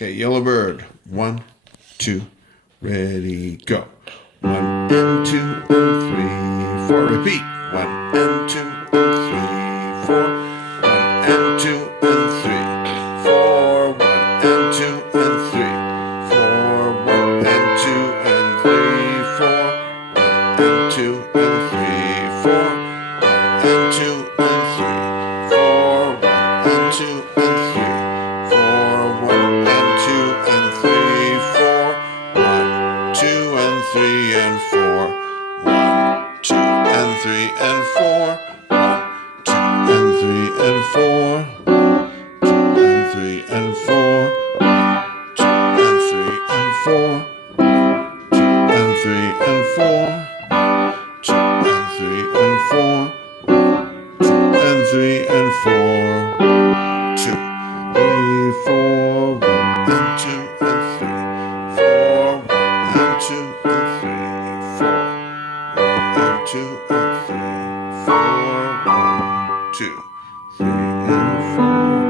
Okay, yellow bird. 1, 2, ready, go. 1 and 2 and 3, 4. Repeat. 1 and 2 and 3, 4. 1 and 2 and 3, 4. 1 and 2 and 3, 4. 1 and 2 and 3, 4. 1 and 2 and 3, 4. 1 and 2 and 3, 4. 1 and 2 and 3, 4. 1 and 2 and 3, 4. 1, 2 and 3 and 4. 1, 2 and 3 and 4. 1, 2 and 3 and 4. 2 and 3 and 4. 2 and 3 and 4. 2 and 3 and 4. 2 and 3 and 4. 2 and 3 and 4. 2, 3, 4. 1 and 2 and 3. 4. 1 and 2 and 3. 4. 1 and 2 and 3. 4. 1, 2, 3 and 4.